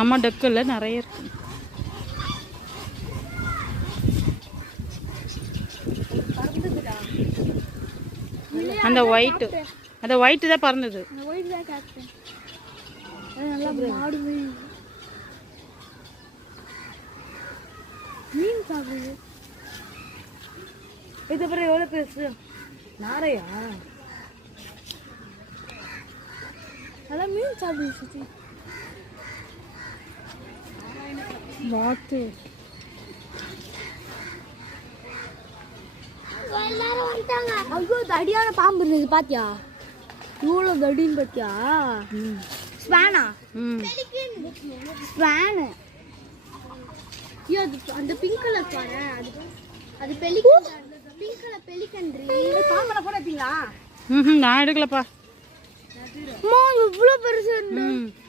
செம்ம டக்குல நிறைய இருக்கு. அந்த ஒயிட் தான் பறந்தது. மீன் சாப்பிடுது. இது அப்புறம் எவ்வளோ பெருசு நாரையா? அதான் மீன் சாப்பிடுது சுற்றி. வாத்து ஐயோ தடியான பாம்பு இருந்தது பாத்தியா? இவ்வளோ தடின்னு பாத்தியா? ஸ்வானா? ஸ்வானு. ஐயோ அது அந்த பிங்க் கலர் பாரு. அது பெலிகன். Pink colour pelican. பாம்பனை போட வைப்பீங்களா? நான் எடுக்கலப்பா. அம்மா இவ்வளோ பெருசு இருந்து